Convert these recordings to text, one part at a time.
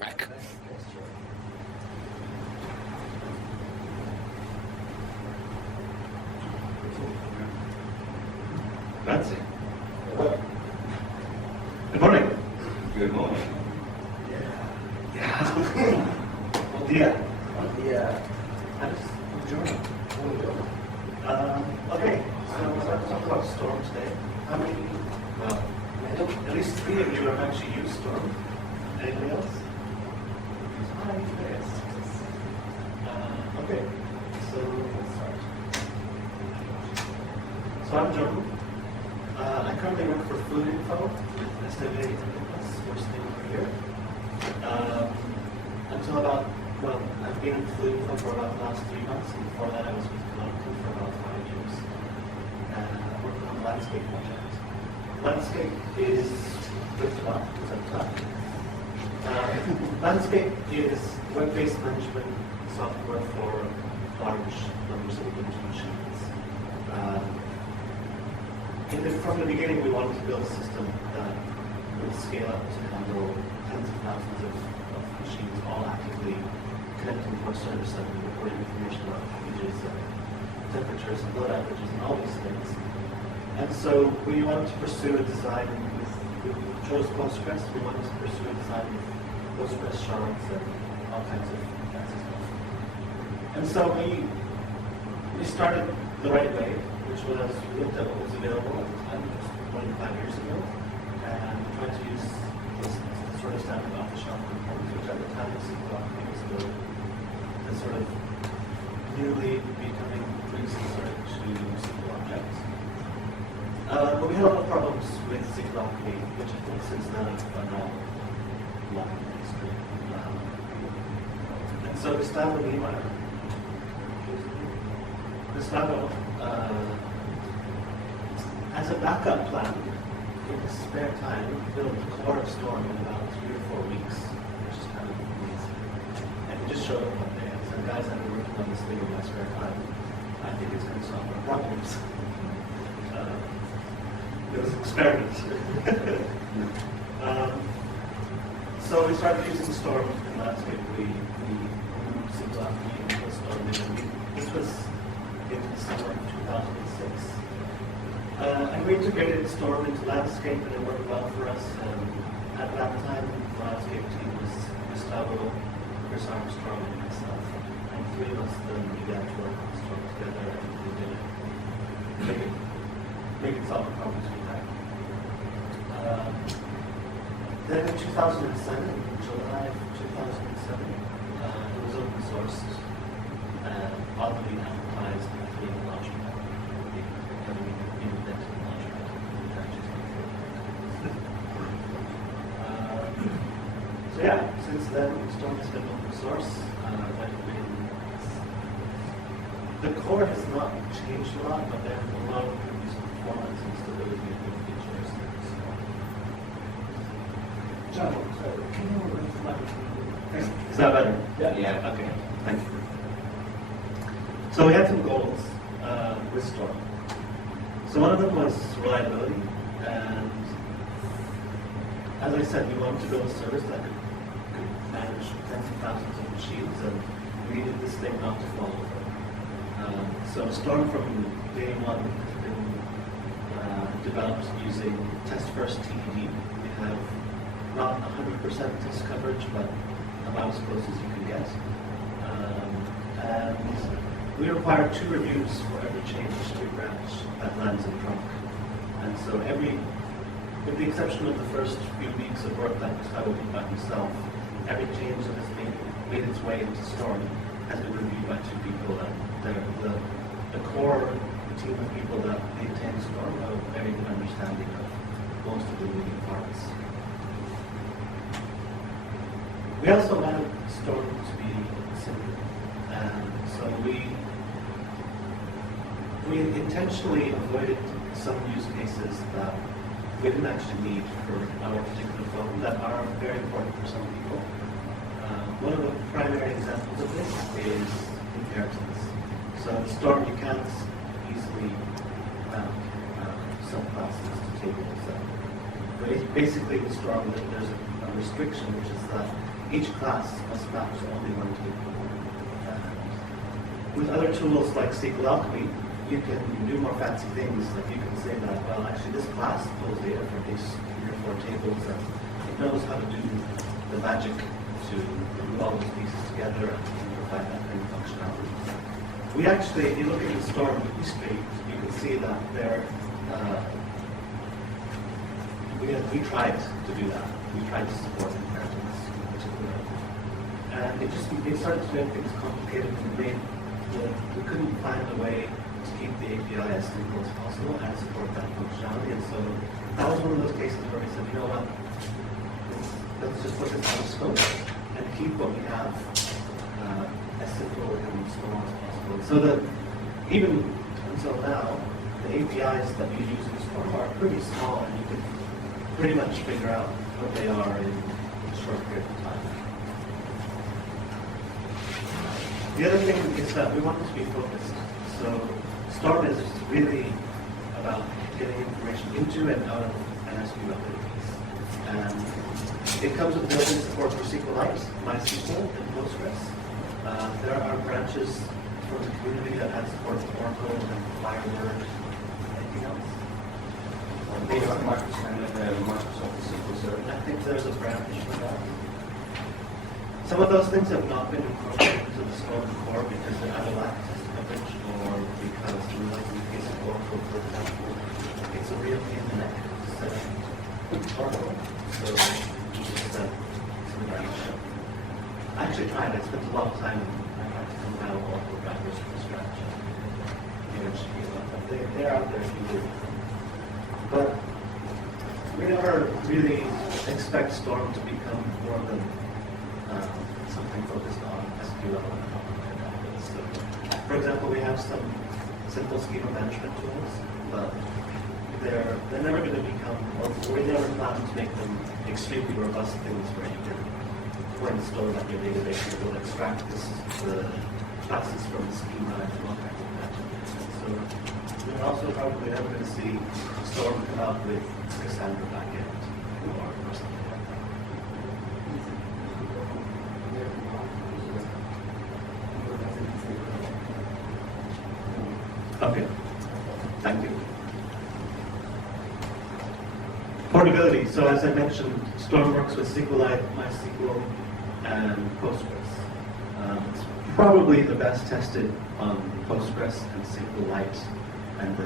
Back. Grazie. Good morning. Good morning. Yeah. Bom dia. Yeah. Buongiorno. Okay, so we're going to talk about Storm today. How many? Well, at least 3 of you have actually used Storm. Anybody else? Hi, yes. Okay, so let's start. So I'm Jamu. I currently work for Food Info, estimating first name over here. Until about, well, I've been in Food Info for about the last 3 months, and before that I was with Kakar for about 5 years. I worked on a landscape project. Landscape is lifted up, it's up top. Landscape is web-based management software for large numbers of image machines. From the beginning, we wanted to build a system that would scale up to handle tens of thousands of machines, all actively connecting to our server side and reporting information about packages, temperatures, and load averages, and all these things. And so we wanted to pursue a design we chose Postgres. We wanted to pursue a design with Postgres shards and all kinds of fancy stuff. And so we started the right way, which was we looked at what was available at the time, just 25 years ago, and tried to use this sort of standard off-the-shelf components, which at the time was SQL was the sort of newly becoming predecessor to SQL objects. But we had a lot of problems with SQL, which I think since then are now long history. And so Gustavo as a backup plan, in his spare time, built the core of Storm in about 3 or 4 weeks, which is kind of amazing. And he just showed up one day and said, guys, I've been working on this thing in my spare time. I think it's going to solve our problems. It was an experiment. So we started using Storm in landscape. We moved SQL into Storm. This was in the summer of 2006. And we integrated Storm into landscape, and it worked well for us. At that time, the landscape team was Gustavo, Chris Armstrong, and myself. And 3 of us then began to work on Storm together, and we did make it solve the problems we had. Then in 2007, July of 2007, it was open sourced and oddly advertised as being a launchpad. Having been invented in launchpad. So yeah, since then, Storm has been open source. The core has not changed a lot, but there are a lot of improvements in performance and stability and new features. John, can you remove the microphone? Is that better? Yeah. Okay, thank you. So we had some goals with Storm. So one of them was reliability, and as I said, we wanted to build a service that could manage tens of thousands of machines, and we needed this thing not to fall over. So Storm from day one has been developed using test-first TDD. We have not 100% test coverage, but about as close as you can get. And we require 2 reviews for every change to a branch that lands in trunk. And so with the exception of the first few weeks of work that Gustavo did by himself, every change that has made its way into Storm has been reviewed by 2 people. And the core team of people that maintain Storm have a very good understanding of most of the moving parts. We also wanted Storm to be simple, and so we intentionally avoided some use cases that we didn't actually need for our particular phone that are very important for some people. One of the primary examples of this is inheritance. So in Storm, you can't easily map subclasses to tables. Basically, in Storm, there's a restriction, which is that each class must map to only one table. With other tools like SQL Alchemy, you can do more fancy things. Like you can say that, well, actually this class pulls data from these 3 or 4 tables, and it knows how to do the magic to glue all those pieces together and provide that kind of functionality. We actually, if you look at the Storm history, you can see that there, we tried to do that. We tried to support inheritance in particular. And it started to make things complicated and we couldn't find a way to keep the API as simple as possible and support that functionality. And so that was one of those cases where we said, you know what, let's just put this out of scope and keep what we have as simple and small as possible. So that even until now, the APIs that you use in Storm are pretty small, and you can pretty much figure out what they are in a short period of time. The other thing is that we want it to be focused. So Storm is really about getting information into and out of an SQL database. And it comes with built-in support for SQLite, MySQL, and Postgres. There are branches from the community that have support for Oracle and Firebird. Anything else? Microsoft SQL Server. I think there's a branch for that. Some of those things have not been incorporated into the Storm core because they're out of access coverage, or because like in the case of Oracle, for example, it's a real pain in the neck to set up Oracle. So you just set some branch. I actually tried. I spent a lot of time. I had to compile Oracle drivers from scratch. They're out there if you do. But we never really expect Storm to become more than something focused on SQL and so, for example, we have some simple schema management tools, but they're never going to become, or we never plan to make them extremely robust things where you can go and store that in your database and will extract the classes from the schema and all kinds of magic. So we're also probably never going to see Storm come out with Cassandra backend or something like that. Okay, thank you. Portability. So as I mentioned, Storm works with SQLite, MySQL, and Postgres. It's probably the best tested on Postgres and SQLite, and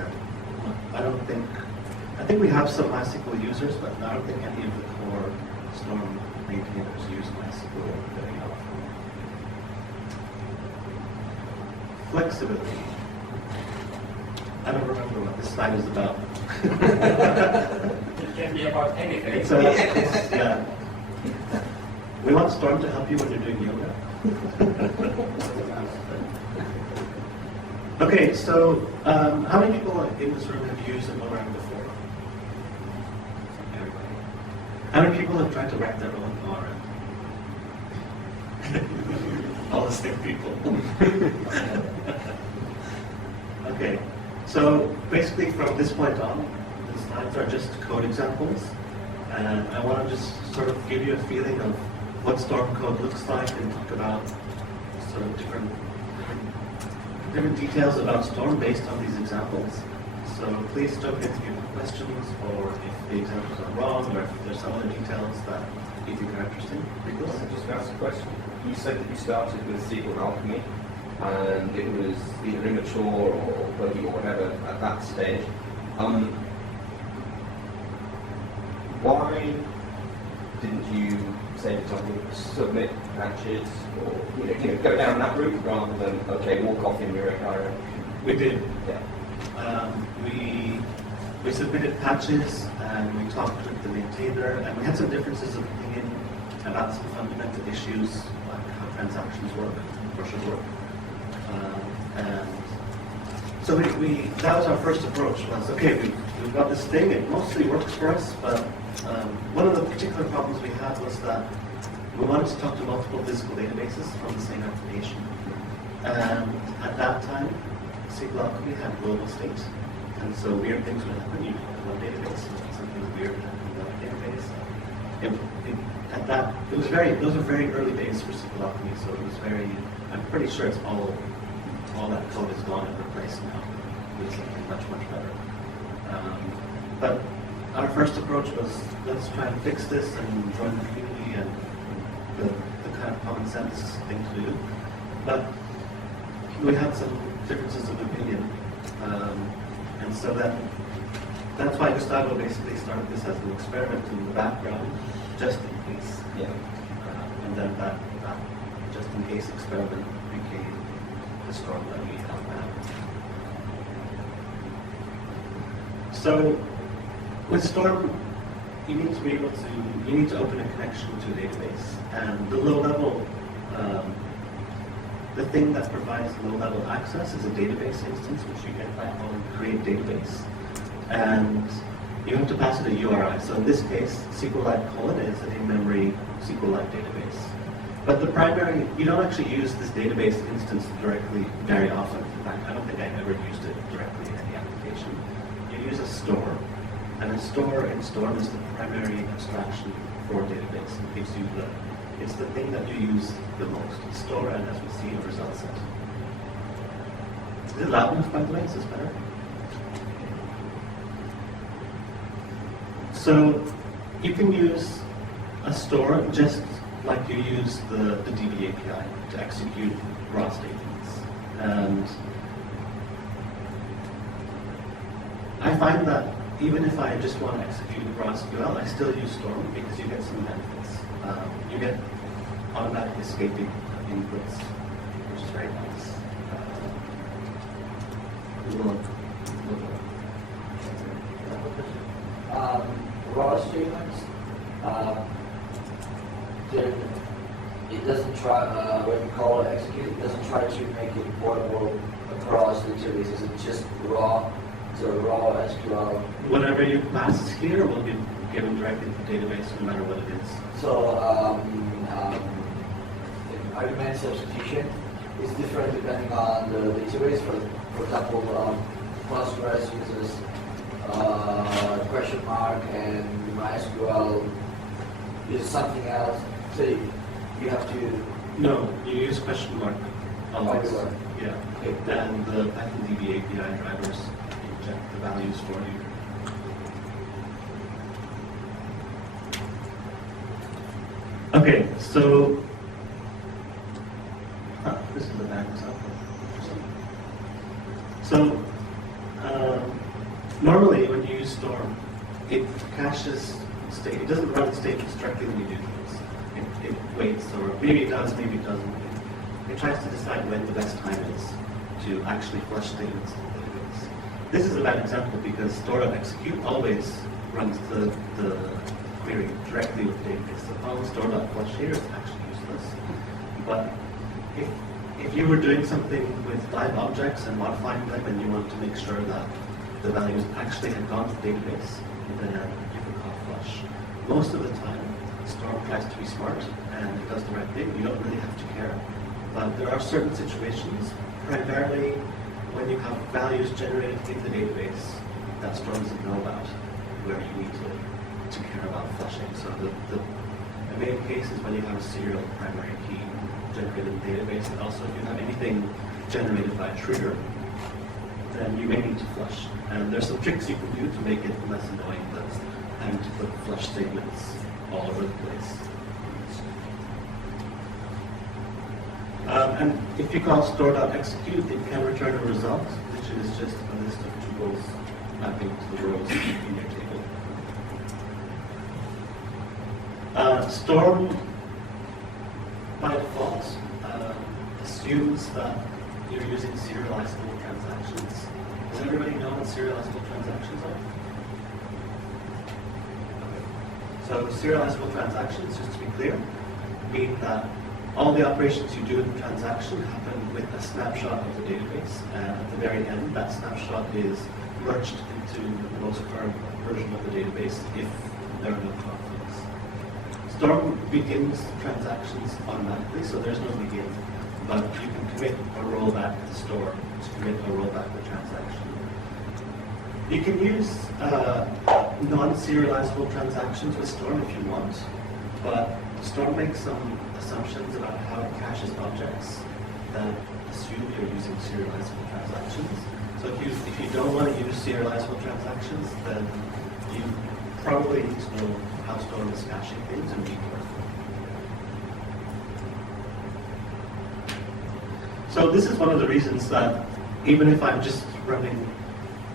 I think we have some MySQL users, but I don't think any of the core Storm maintainers use MySQL very often. Flexibility. I don't remember what this slide is about. It can be about anything. Yeah. We want Storm to help you when you're doing yoga. Okay, so how many people in this room have used an ORM before? Everybody. How many people have tried to write their own ORM? All the same people. Okay, so basically from this point on, the slides are just code examples, and I want to just sort of give you a feeling of what Storm code looks like and talk about sort of different details about Storm based on these examples. So please jump in if you have questions, or if the examples are wrong, or if there's some other details that you think are interesting. Because I just asked a question. You said that you started with SQL Alchemy, and it was either immature or buggy or whatever at that stage. Why didn't you, say, for example, submit patches or go down that route rather than, okay, walk off in your direction? We did. Yeah. We submitted patches, and we talked with the maintainer, and we had some differences of opinion about some fundamental issues, like how transactions work, or should work. And so that was our first approach, was, okay, we've got this thing, it mostly works for us, but one of the particular problems we had was that we wanted to talk to multiple physical databases from the same application. And at that time, SQL Alchemy had global state, and so weird things would happen. You talk to one database, and something weird would happen in another database. at that, those are very early days for SQL Alchemy, so it was very, I'm pretty sure it's all that code is gone and replaced now with something much, much better. But our first approach was, let's try and fix this and join the community and the kind of common sense thing to do. But we had some differences of opinion, and so that's why Gustavo basically started this as an experiment in the background, just in case. Yeah. And then that just in case experiment became the storm that we have now. So with Storm, you need to be able to, you need to open a connection to a database. And the low level, the thing that provides low level access is a database instance, which you get by calling create database. And you have to pass it a URI. So in this case, SQLite is an in-memory SQLite database. But the primary, you don't actually use this database instance directly very often. In fact, I don't think I've ever used it directly in any application. You use a store. And a store in Storm is the primary abstraction for database. It gives you it's the thing that you use the most. Store, and as we see, a result set. Is it loud enough, by the way? Is this better? So you can use a store just like you use the DB API to execute raw statements. And I find that even if I just want to execute raw SQL, I still use Storm because you get some benefits. You get automatic escaping inputs, which is very nice. Raw statements, then it doesn't try, when you call it execute, it doesn't try to make it portable across the databases. It's just raw to raw SQL. Whatever you pass here will be given directly to the database, no matter what it is. So, argument substitution is different depending on the database. For example, Postgres uses question mark, and MySQL uses something else. So you have to. No, you use question mark always. Everywhere. Yeah. Okay. And the PythonDB API drivers inject the values for you. Okay, so this is a bad example. So normally when you use Storm, it caches state. It doesn't run statements directly when you do things. It waits, or maybe it does, maybe it doesn't. It tries to decide when the best time is to actually flush statements in the database. This is a bad example because store.execute always runs the query directly with the database. So following store.flush here is actually useless. But if you were doing something with live objects and modifying them and you wanted to make sure that the values actually had gone to the database, then you can call flush. Most of the time, Storm tries to be smart and it does the right thing. You don't really have to care. But there are certain situations, primarily when you have values generated in the database that Storm doesn't know about, where you need to care about flushing. So the main case is when you have a serial primary key generated in the database, and also if you have anything generated by a trigger, then you may need to flush. And there's some tricks you can do to make it less annoying than having to put flush statements all over the place. And if you call store.execute, it can return a result, which is just a list of tuples mapping to the rows in your table. Storm, by default, assumes that you're using serializable transactions. Does everybody know what serializable transactions are? Okay. So serializable transactions, just to be clear, mean that all the operations you do in the transaction happen with a snapshot of the database, and at the very end, that snapshot is merged into the most current version of the database if there are no conflicts. Storm begins transactions automatically, so there's no begin, but you can commit a rollback to store to commit a rollback to transaction. You can use non-serializable transactions with Storm if you want. but Storm makes some assumptions about how it caches objects that assume you're using serializable transactions. So if you don't want to use serializable transactions, then you probably need to know how Storm is caching things and be careful. So this is one of the reasons that even if I'm just running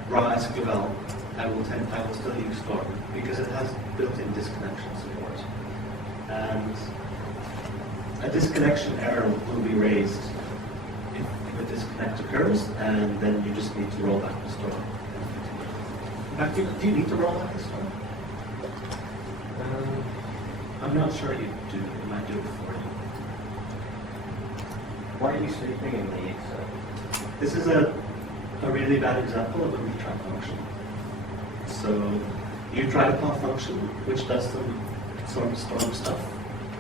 raw SQL, I will still use Storm because it has built-in disconnection support. And a disconnection error will be raised if a disconnect occurs, and then you just need to roll back the Storm. In fact, do you need to roll back the Storm? I'm not sure you do. It might do it for you. Why are you sleeping in the Excel? This is a really bad example of a retry function. So you try to call a function which does some sort of Storm stuff,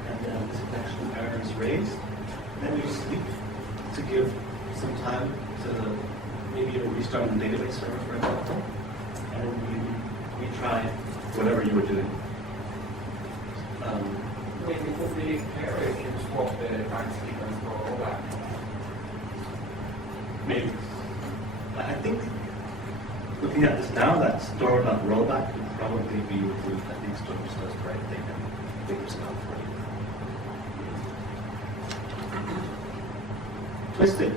and then this connection error is raised. Then you sleep to give some time to maybe you're restarting the database server, for example, and then you retry whatever you were doing. Maybe it would be clear if you swap the time sequence for rollback. Maybe. I think, looking at this now, that store.rollback would probably be removed. I think Storm just does the right thing and figures it out for you. Twisted.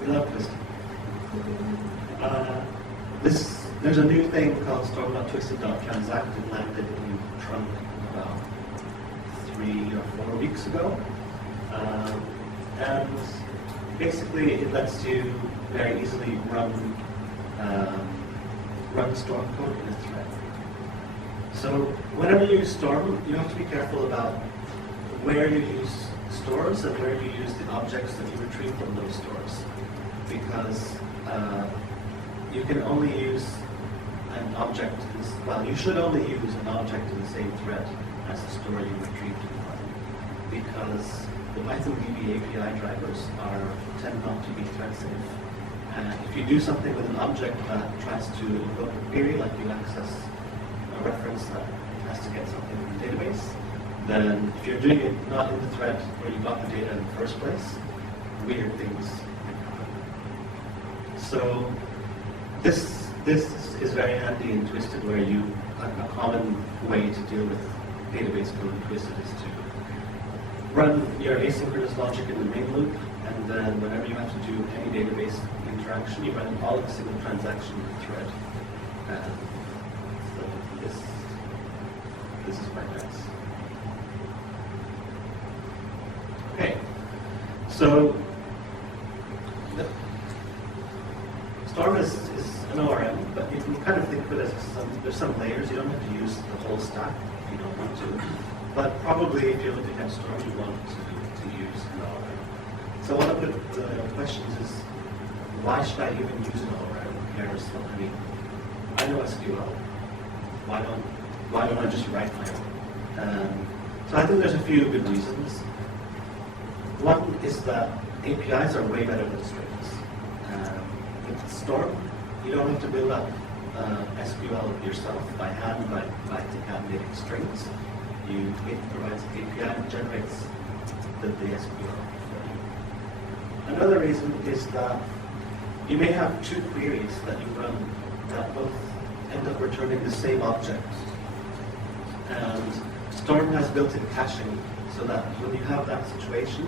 We love twisted. There's a new thing called storm.twisted.transact. It landed in trunk about 3 or 4 weeks ago. And basically it lets you very easily run Storm code in a thread. So whenever you use Storm, you have to be careful about where you use stores and where you use the objects that you retrieve from those stores. Because you can only use an object, you should only use an object in the same thread as the store you retrieved it from. Because the PythonDB API drivers tend not to be thread safe. And if you do something with an object that tries to invoke a query, like you access a reference that has to get something from the database, then if you're doing it not in the thread where you got the data in the first place, weird things can happen. So this is very handy in Twisted, where a common way to deal with database code in Twisted is to run your asynchronous logic in the main loop, and then whenever you have to do any database interaction, you run it all in a single transaction thread. And so this is quite nice. Okay, so Storm is an ORM, but you can kind of think of it as there's some layers. You don't have to use the whole stack if you don't want to. But probably if you're looking at Storm, you want to use an ORM. So one of the questions is, why should I even use an ORM? Who cares? I mean, I know SQL. Why don't I just write my own? So I think there's a few good reasons. One is that APIs are way better than strings. With Storm, you don't have to build up SQL yourself by hand by deconcatenating strings. It provides an API that generates the SQL for you. Another reason is that you may have two queries that you run that both end up returning the same object. And Storm has built-in caching, so that when you have that situation,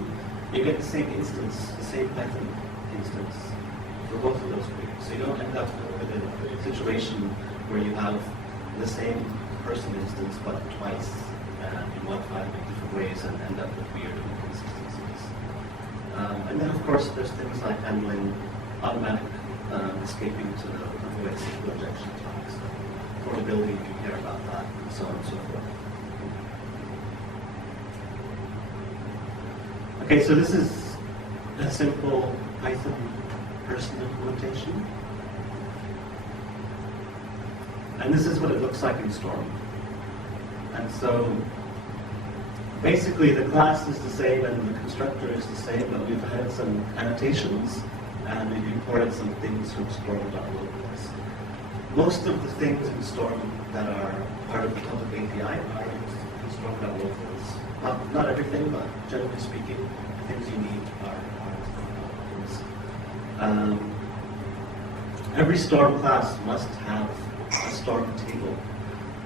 you get the same instance, the same Python instance for both of those queries. So you don't end up with a situation where you have the same person instance but twice in one file in different ways and end up with weird inconsistencies. And then of course there's things like handling automatic escaping to the avoid SQL injection attacks, portability if you care about that, and so on and so forth. Okay, so this is a simple Python person implementation. And this is what it looks like in Storm. And so basically the class is the same and the constructor is the same, but we've added some annotations and we've imported some things from storm.locals. Most of the things in Storm that are part of the public API are in storm.locals. not everything, but generally speaking, the things you need are every storm class must have a storm table,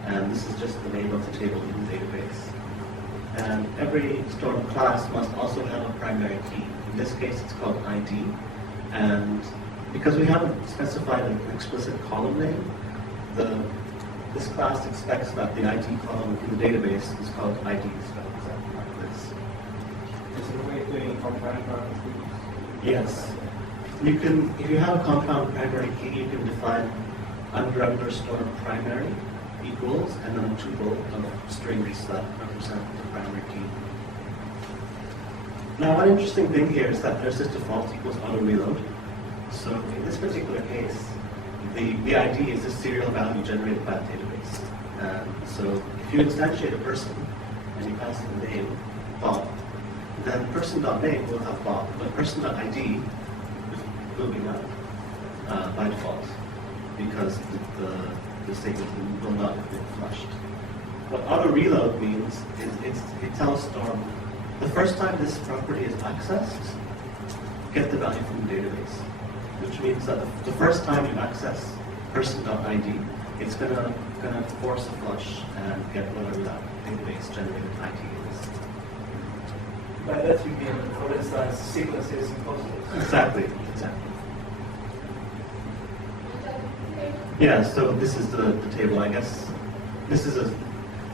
and this is just the name of the table in the database. And every storm class must also have a primary key. In this case, it's called ID, and because we haven't specified an explicit column name, this class expects that the ID column in the database is called ID, spelled exactly like this. Is there a way of doing compound parameters? Yes. You can, if you have a compound primary key, you can define under_store primary equals and then a tuple of strings that represent the primary key. Now, one interesting thing here is that there's this default equals auto reload. So in this particular case, the ID is the serial value generated by the database. So if you instantiate a person and you pass the name Bob, then person.name will have Bob, but person.id will be none by default because the statement will not have been flushed. What auto reload means is it tells Storm the first time this property is accessed, get the value from the database, which means that the first time you access person.id, it's gonna force a flush and get whatever that database generated ID is. By that you mean, for instance, sequences and posters. Exactly. Yeah, so this is the table, I guess. This is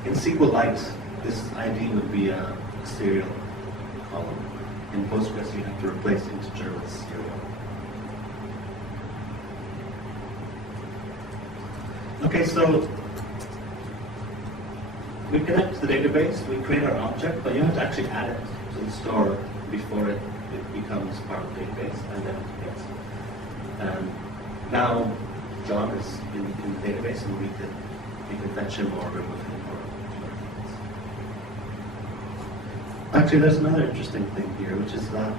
in SQLite, this ID would be a serial column. In Postgres, you have to replace integer with serial. Okay, so we connect to the database, we create our object, but you have to actually add it to the store before it becomes part of the database, and then it gets it. And now John is in the database, and we can fetch him or remove him. Actually, there's another interesting thing here, which is that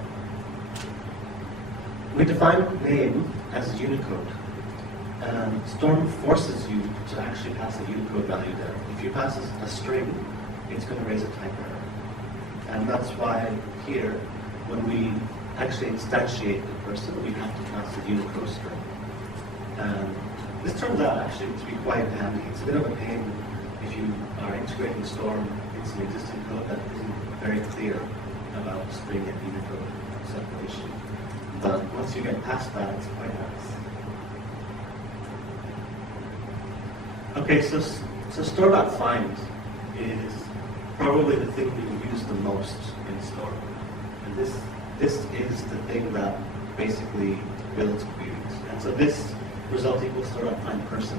we define name as Unicode. And Storm forces you to actually pass a Unicode value there. If you pass a string, it's going to raise a type error. And that's why here, when we actually instantiate the person, we have to pass a Unicode string. And this turns out actually to be quite handy. It's a bit of a pain if you are integrating Storm into some existing code that isn't very clear about string and Unicode separation. But once you get past that, it's quite nice. Okay, so store.find is probably the thing that you use the most in Storm. And this is the thing that basically builds queries. And so this result equals store.find person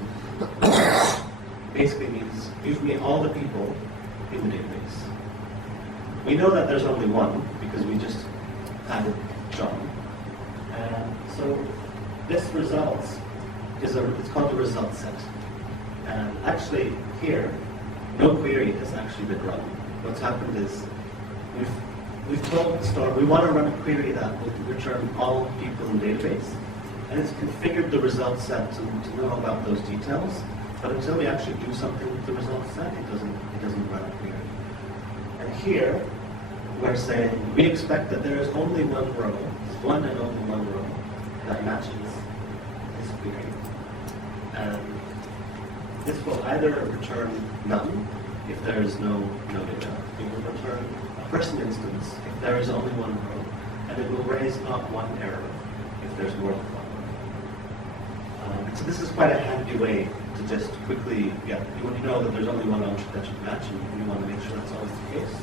basically means give me all the people in the database. We know that there's only one because we just added John. And so this result it's called the result set. And actually here, no query has actually been run. What's happened is we've told Storm we want to run a query that will return all people in the database, and it's configured the result set to know about those details. But until we actually do something with the result set, it doesn't run a query. And here, we're saying we expect that there is only one row, one and only one row that matches this query. And this will either return none if there is no data. It will return a person instance if there is only one row, and it will raise not one error if there's more than one row. So this is quite a handy way to just quickly, when you know that there's only one object that should match, and you want to make sure that's always the case.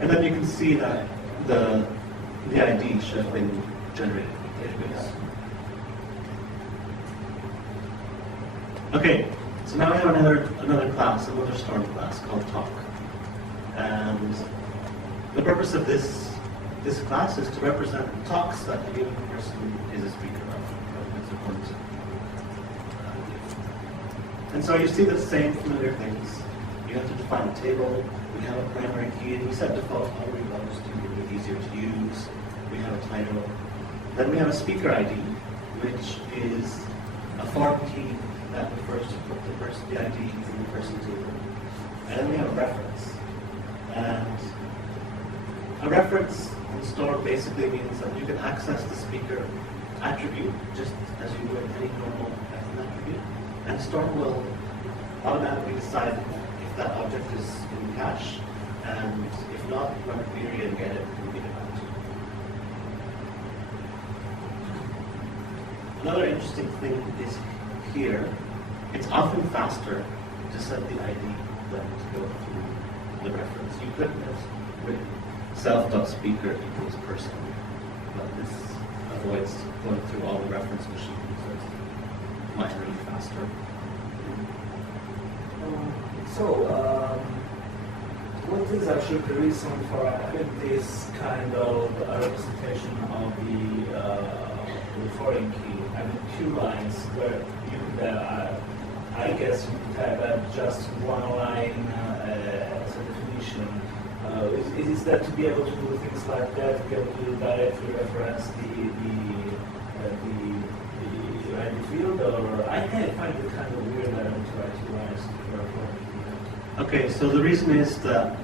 And then you can see that the ID should have been generated in the database. Okay, so now we have another class, another Storm class called Talk. And the purpose of this class is to represent talks that the given person is a speaker of. And so you see the same familiar things. You have to define a table, we have a primary key, and we set default auto reloads to make it easier to use. We have a title. Then we have a speaker ID, which is a foreign key that refers to the ID in the person table. And then we have a reference. reference install basically means that you can access the speaker attribute just as you would any normal Python attribute, and Storm will automatically decide if that object is in cache, and if not, run a query and get it and give it back to you. Another interesting thing is here, it's often faster to set the ID than to go through the reference. You could have written self.speaker equals person, but this avoids going through all the reference machines, so it's minorly faster. What is actually the reason for having this kind of representation of the foreign key? I mean, 2 lines where you could, I guess you could have just 1 line as a definition. Is that to be able to do things like that, to be able to directly reference the ID field, or I find it kind of weird that I'm trying to write for a foreign key. Okay, so the reason is that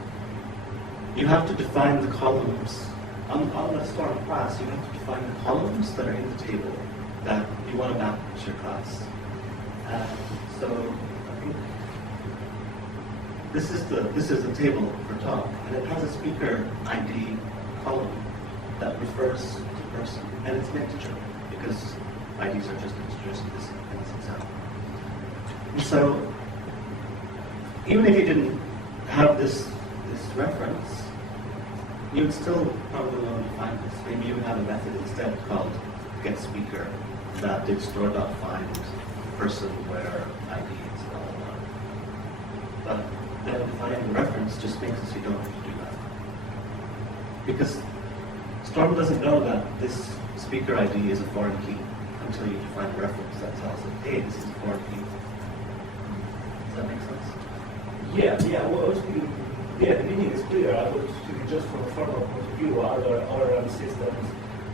you have to define the columns. On the Storm class, you have to define the columns that are in the table that you want to map to your class. So I think this is the table for talk, and it has a speaker ID column that refers to person, and it's an integer because IDs are just integers in this example. And so even if you didn't have this reference, you would still probably want to find this. Maybe you would have a method instead called getSpeaker that did store.find person where ID is blah, blah, blah. But then defining the reference just makes it so you don't have to do that. Because Storm doesn't know that this speaker ID is a foreign key until you define a reference that tells it, hey, this is a foreign key. Does that make sense? Yeah. Well, the meaning is clear. I was thinking just from a formal point of view, other systems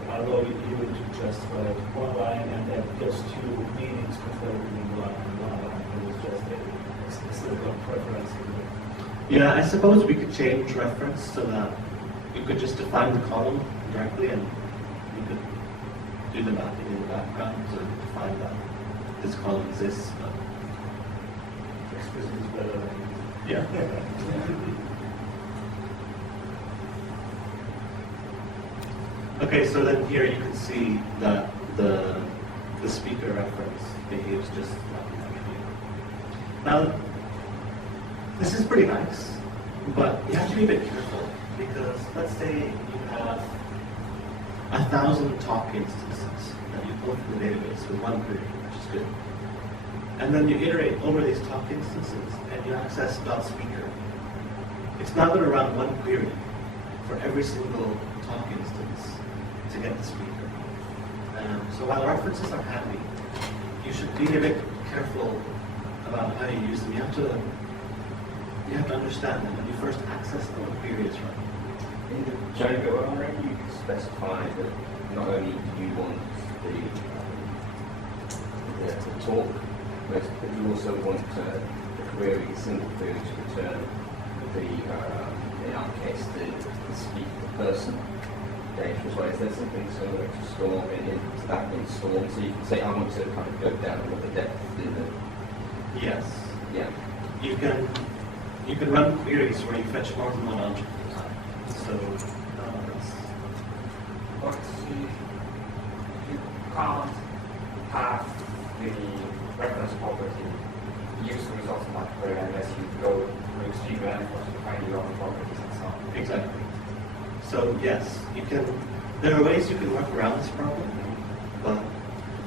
allow you to just write 1 line and then just 2 meanings contained within 1 line. It was just a simple preference. Yeah, I suppose we could change reference so that you could just define the column directly and you could do the mapping in the background to define that this column exists. But Explicit is better than yeah. Okay, so then here you can see that the speaker reference behaves just like that. Now, this is pretty nice, but you have to be a bit careful because let's say you have 1,000 talk instances that you pull from the database with 1 query, which is good. And then you iterate over these talk instances and you access .speaker. It's now going to run 1 query for every single talk instance to get the speaker. So while references are handy, you should be a bit careful about how you use them. You have to understand that when you first access them, what query is running. In the Jamu already, you can specify that not only do you want the talk, but you also want the query, a single query to return in our case, the speaker, the person data as well. Is there something similar to Storm into that in Storm? So you can say, I want to kind of go down with the depth in the... Yes. Yeah. You can run queries where you fetch more than 1 object at a time. So But you can't have the reference property use the results of that query unless you go through extreme efforts to find your own properties and so on. exactly. So yes, you can. There are ways you can work around this problem, but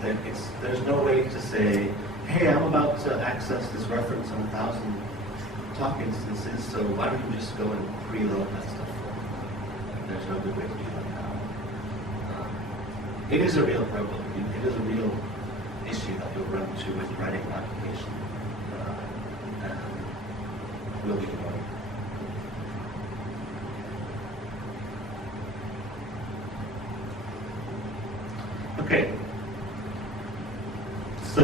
there's no way to say, hey, I'm about to access this reference on 1,000 talk instances, so why don't you just go and preload that stuff for me? There's no good way to do that now. It is a real problem. It is a real issue that you'll run into with writing an application. And will be annoying. Okay. So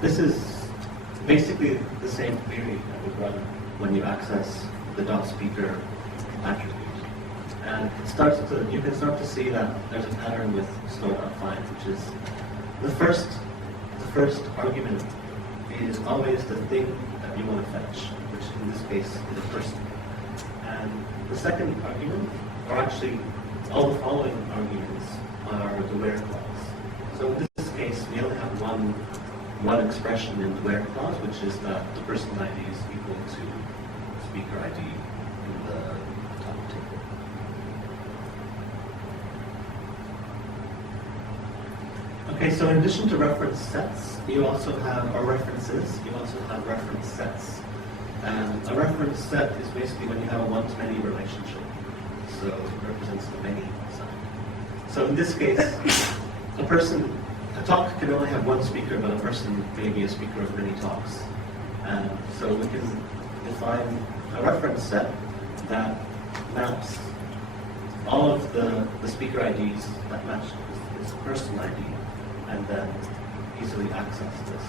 this is basically the same query that would run when you access the .speaker attribute. And you can start to see that there's a pattern with store.find, which is the first argument is always the thing that you want to fetch, which in this case is a person. And the second argument, or actually all the following arguments, are the where clause. So in this case, we only have one expression in the where clause, which is that the person ID is equal to speaker ID in the top table. Okay, so in addition to reference sets, you also have, or references, you also have reference sets. And a reference set is basically when you have a one-to-many relationship. So it represents the many side. So in this case, a talk can only have one speaker, but a person may be a speaker of many talks. And so we can define a reference set that maps all of the speaker IDs that match this person ID, and then easily access this.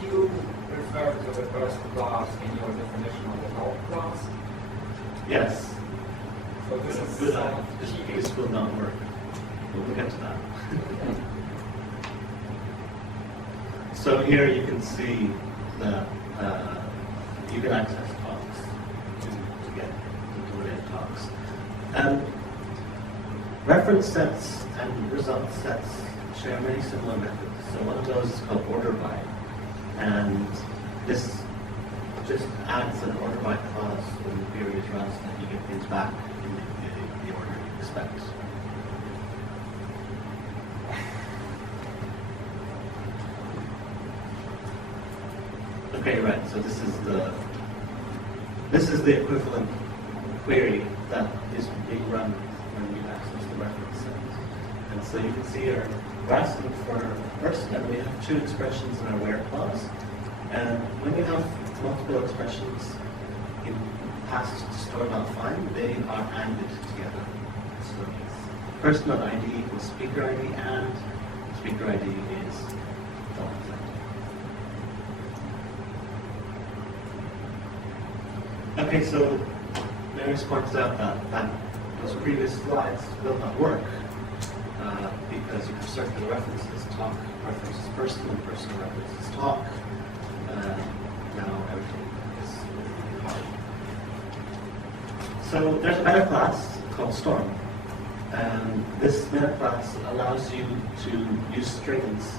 Do you refer to the first class in your definition of the top class? Yes. So this is This will not work. We'll get to that. So here you can see that you can access talks to get to related talks. And reference sets and result sets share many similar methods. So one of those is called order by, and this just adds an order by clause when the query is run so that you get things back in the order you expect. Okay, right. So this is the equivalent query that is being run when you access the reference set. And so you can see here, we're asking for a person, and we have two expressions in our where clause. And when you have multiple expressions in past store.find, they are ANDed together. So person.id equals speaker ID, and speaker ID is talk. Okay, so Marius points out that those previous slides will not work because you have circular references, talk references person, and person references talk. Now everything is hard. So there's a meta class called Storm, and this meta class allows you to use strings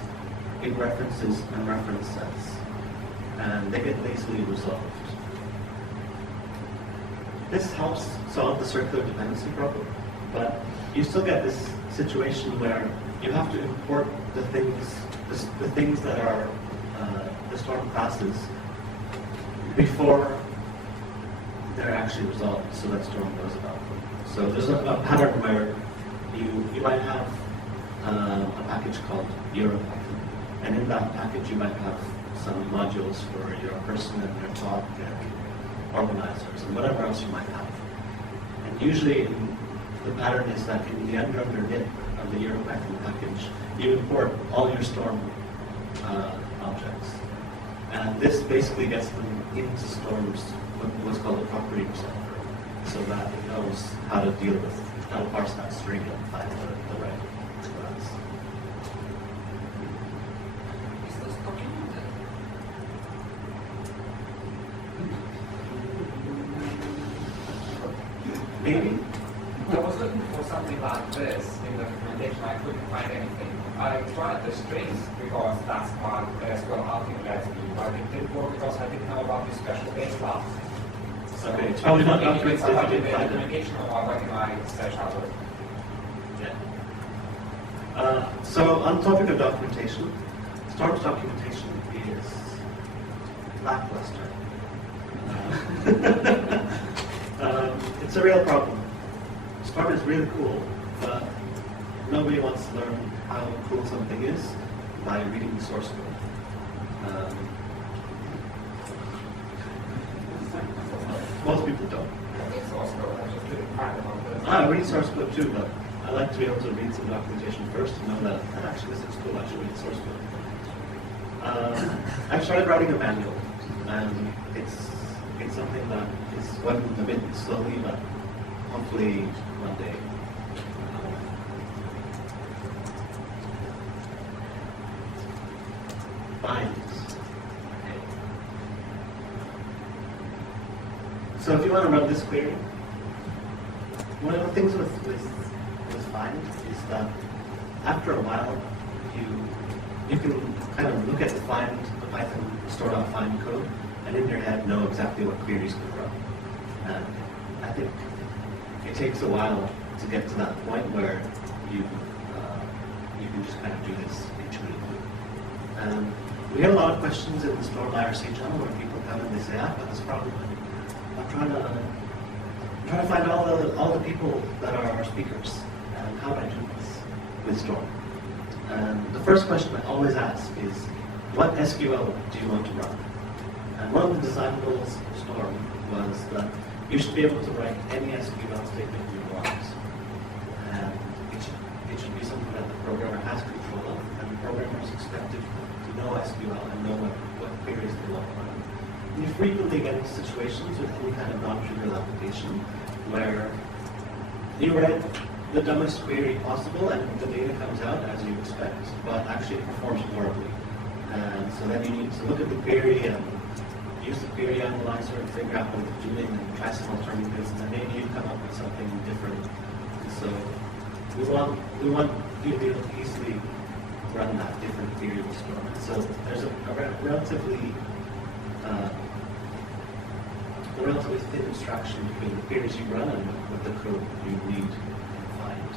in references and reference sets, and they get lazily resolved. This helps solve the circular dependency problem, but you still get this situation where you have to import the things that are the Storm classes before they're actually resolved, so that Storm knows about them. So there's a pattern where you might have a package called EuroPython, and in that package you might have some modules for your person and their talk and organizers and whatever else you might have. And usually the pattern is that in the under init of the EuroPython package, you import all your Storm objects. And this basically gets them into Storm's what's called a property resolver, so that it knows how to deal with, how to parse that string and find the right class. Is this documented? Maybe. I was looking for something like this in the documentation. I couldn't find anything. I tried the strings because that's what SQL outing lets me, but it didn't work because I didn't know about this special base class. So Okay, it's probably not maybe it's about the documented. documentation or what can I search out of? Yeah. So on the topic of documentation, Storm's documentation is lackluster. It's a real problem. Storm is really cool, but nobody wants to learn how cool something is by reading the source code. Most people don't. It's also, I just didn't find it on the... I read source code too, but I like to be able to read some documentation first to know that actually this is cool, I should read source code. I've started writing a manual, and It's something that is going a bit slowly, but hopefully one day. Binds. Okay. So if you want to run this query, one of the things with find is that after a while, you can kind of look at the Python store.find code, and in your head know exactly what queries to run. And I think it takes a while to get to that point where you can just kind of do this intuitively. We have a lot of questions in the store IRC channel where people come and they say, I've got this problem. I'm trying to find all the people that are our speakers, and how do I do this with Storm? The first question I always ask is, what SQL do you want to run? And one of the design goals of Storm was that you should be able to write any SQL statement you want. And it should be something that the programmer has control of, and the programmer is expected to know SQL and know what queries they want to run. You frequently get into situations with any kind of non-trivial application where you write the dumbest query possible and the data comes out as you expect, but actually it performs horribly. And so then you need to look at the query and use the query analyzer and figure out what it's doing and try some alternatives, and then maybe you come up with something different. And so we want you to be able to easily run that different query with Storm. So there's a relatively thin abstraction between the queries you run and what the code you need to find.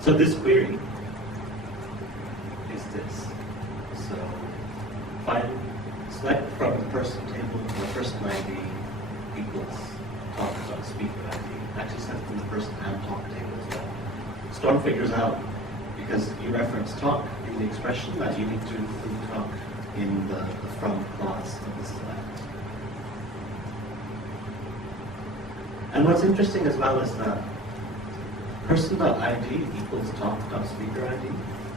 So this query is this. So select from the person table where person ID equals talk.speaker ID. Actually select from the person and talk table as well. Storm figures out, because you reference talk in the expression, that you need to include talk in the from clause of the select. And what's interesting as well is that person.id equals talk.speaker ID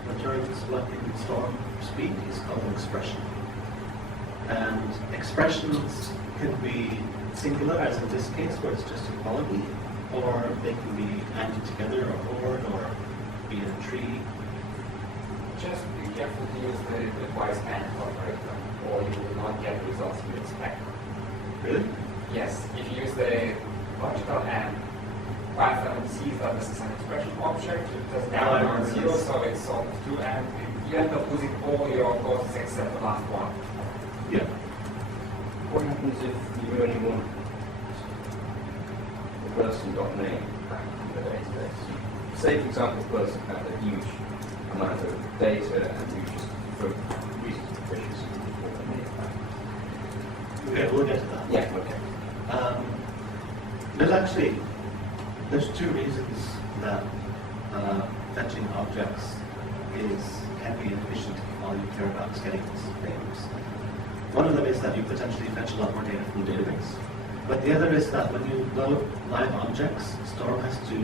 returns what in Storm speak is called an expression. And expressions can be singular, as in this case, where it's just equality, or they can be added together or ordered, or be in a tree. Just be careful to use the bitwise AND operator, or you will not get the results you expect. Really? Yes, if you use the logical AND, Python sees that this is an expression object, it does down on zero, so it's solved to, and you end up losing all your clauses except the last one. Yeah. What happens if you only want the person.name back in the database? Say, for example, the person had a huge amount of data and you just, for reasons of efficiency, want the name back. Okay, we'll get to that. Yeah, okay. There's two reasons that fetching objects can be inefficient if all you care about is getting names. One of them is that you potentially fetch a lot more data from the database. But the other is that when you load live objects, Storm has to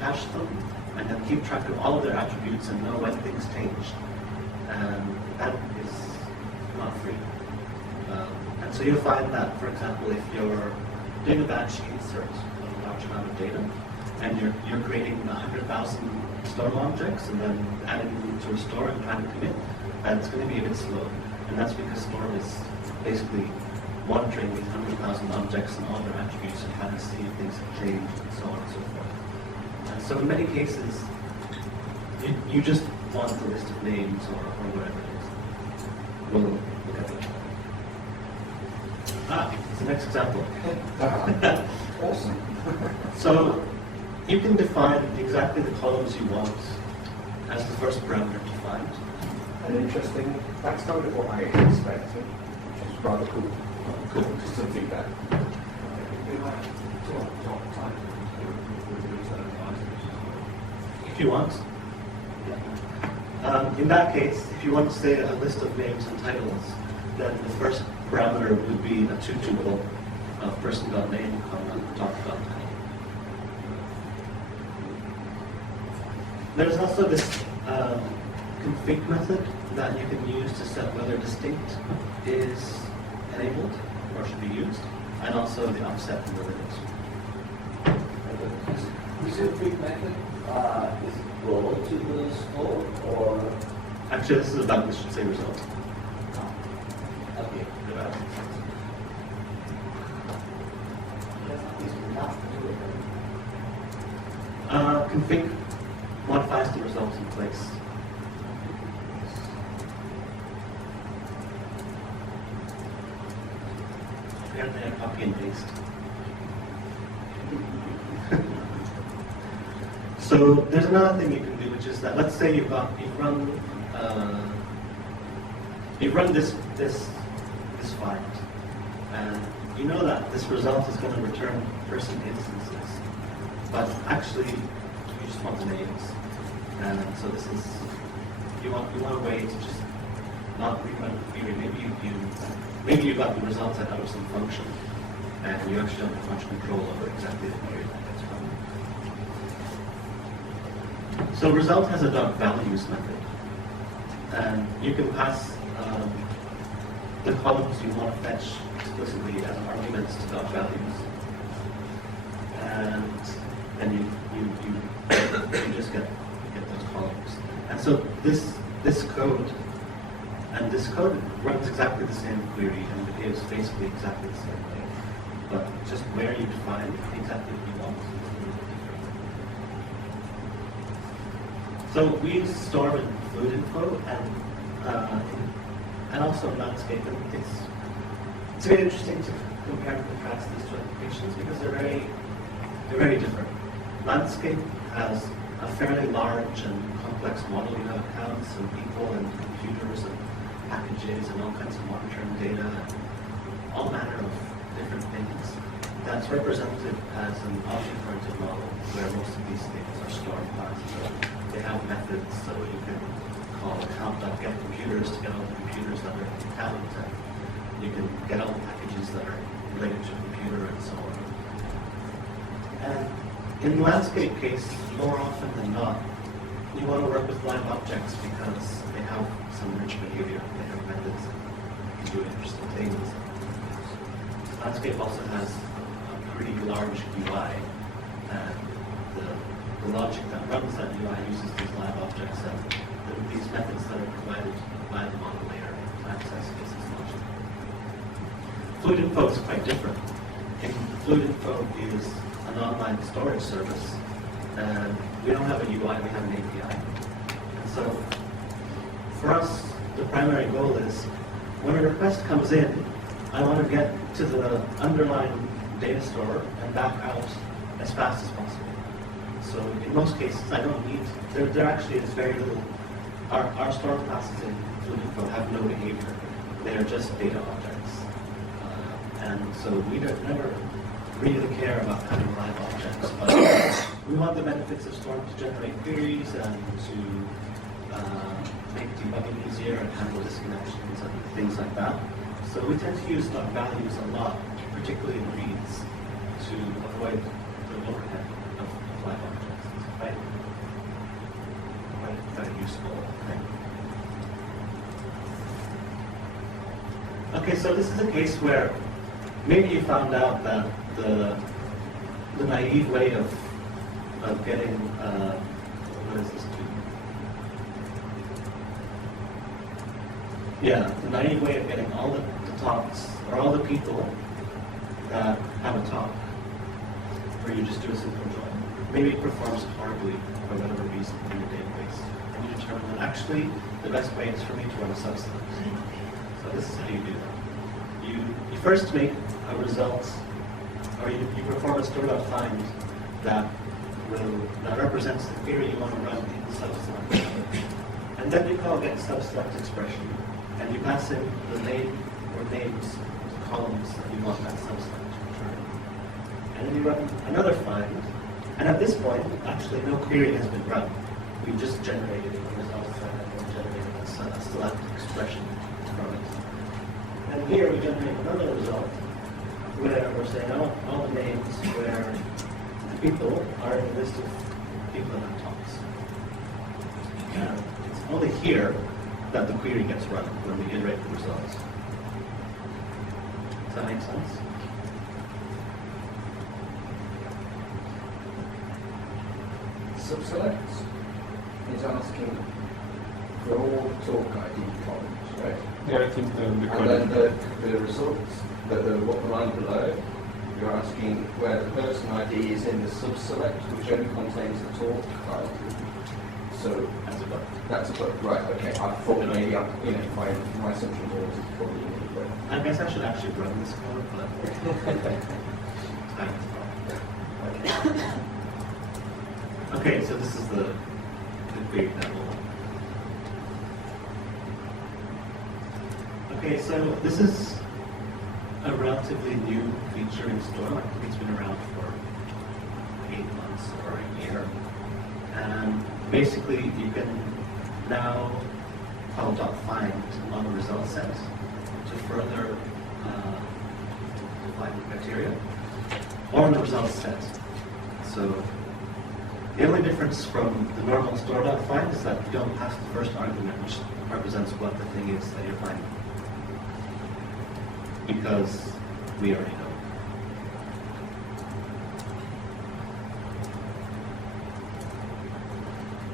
cache them and then keep track of all of their attributes and know when things changed. And that is not free. And so you'll find that, for example, if you're doing a batch insert of a large amount of data, and you're creating 100,000 Storm objects and then adding them to a store and trying to commit, it's going to be a bit slow. And that's because Storm is basically monitoring these 100,000 objects and all their attributes and trying to see if things have changed and so on and so forth. And so in many cases, you just want the list of names or whatever it is. We'll look at that. It's the next example. Awesome. So you can define exactly the columns you want as the first parameter to find. An interesting backstory of what I expected, which is rather cool. Cool, just some feedback. If you want. In that case, if you want to say a list of names and titles, then the first parameter would be a two-tuple of person.name, talk.title. There's also this config method that you can use to set whether distinct is enabled or should be used, and also the offset and the limit. Is your quick method is it global to the store or? Actually, this is a bug. This should say result. Okay. Config modifies the result in place. Apparently, I copy and paste. So there's another thing you can do, which is that let's say you've run this find, and you know that this result is going to return person instances, but actually you just want the names, and so this is you want a way to just not rerun the query. Maybe you got the results out of some function, and you actually don't have much control over exactly the query that gets run. So result has a .values method, and you can pass the columns you want to fetch explicitly as arguments to .values, and then you just get those columns. And so this code runs exactly the same query and behaves basically exactly the same way, but just where you define exactly what you want is different. So we use storm and fluid info and also landscape. And it's very interesting to compare and contrast these two applications because they're very different. Landscape has a fairly large and complex model. You have accounts and people and computers and packages and all kinds of monitoring data, all manner of different things. That's represented as an object-oriented model where most of these things are stored classes. They have methods, so you can call account.getComputers to get all the computers that are in the account, and you can get all the packages that are related to a computer and so on. And in the landscape case, more often than not, you want to work with live objects because they have some rich behavior. They have methods that can do interesting things. Landscape also has a pretty large UI, and the logic that runs that UI uses these live objects and these methods that are provided by the model layer to access business logic. Fluid Info is quite different. Fluid Info is an online storage service, and we don't have a UI, we have an API. And so for us, the primary goal is when a request comes in, I want to get to the underlying data store and back out as fast as possible. So in most cases, I don't need, there actually is very little, our store classes in Fluid Info have no behavior. They are just data objects. And so we never really care about having live objects, but we want the benefits of Storm to generate queries and to make debugging easier and handle disconnections and things like that. So we tend to use values a lot, particularly in reads, to avoid the overhead of live objects. It's quite very useful thing. Okay, so this is a case where maybe you found out that the naive way of getting what is this? Yeah, the naive way of getting all the talks or all the people that have a talk, where you just do a simple join. Maybe it performs horribly for whatever reason in your database, and you determine that actually the best way is for me to run a subset. So this is how you do that. You first make a result, or you perform a store.find that represents the query you want to run in the subselect. And then you call get subselect expression, and you pass in the name or names of columns that you want that subselect to return. And then you run another find, and at this point, actually no query has been run. We just generated a result and generated a select expression from it. And here we generate another result where we're saying all the names where the people are in the list of people in our talks. And it's only here that the query gets run when we iterate the results. Does that make sense? Subselects is asking for all talk ID columns, right? Yeah, I think the And then the results, the line below, you're asking where the person ID is in the subselect, which only contains the talk ID. So that's a bug, right? Okay, I thought maybe my assumption was it's probably but I guess I should actually run this code, but okay, so this is the query level. Okay, so this is a relatively new feature in Storm. I think it's been around for 8 months or a year. And basically, you can now call .find on the result set to further define the criteria, or on the results set. So the only difference from the normal store.find is that you don't pass the first argument, which represents what the thing is that you're finding, because we already know.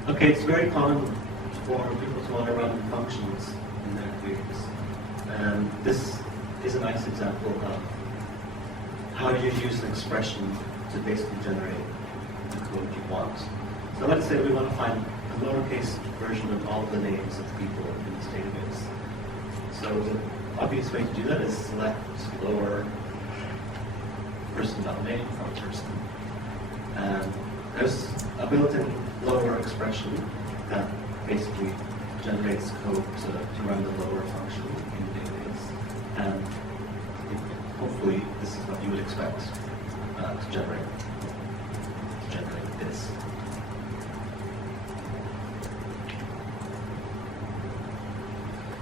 Okay, it's very common for people to want to run functions in their queries. And this is a nice example of how you use an expression to basically generate the code you want. So let's say we want to find a lowercase version of all the names of people in this database. So the obvious way to do that is select lower person.name from person. And there's a built-in lower expression that basically generates code to run the lower function in the database. And hopefully this is what you would expect to generate this.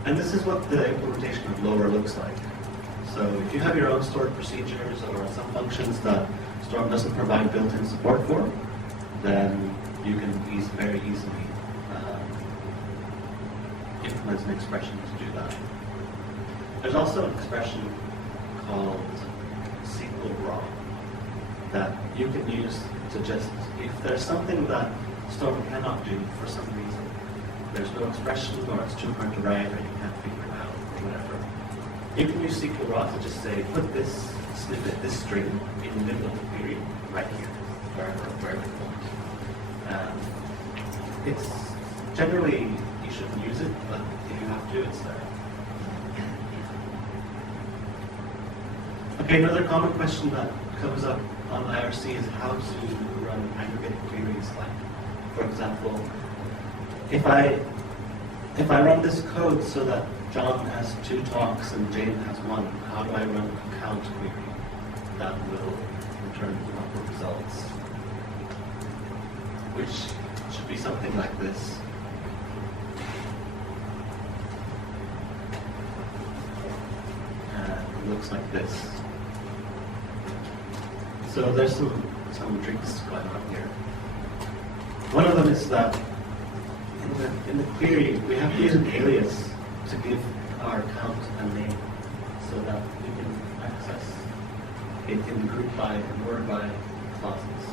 And this is what the implementation of lower looks like. So if you have your own stored procedures or some functions that Storm doesn't provide built-in support for, then you can very easily implement an expression to do that. There's also an expression called SQL raw that you can use to just, if there's something that Storm cannot do for some reason, there's no expression, or it's too hard to write, or you can't figure it out, or whatever, you can use SQL raw to just say, put this snippet, this string, in the middle of the query, right here, wherever you want. It's generally, you shouldn't use it, but if you have to, it's there. Okay, another common question that comes up on IRC is how to run aggregate queries. Like, for example, if I run this code so that John has 2 talks and Jane has 1, how do I run a count query that will return proper results? Which should be something like this. It looks like this. So there's some tricks going on here. One of them is that in the query, we have to use an alias to give our count a name so that we can access it in the group by and word by clauses.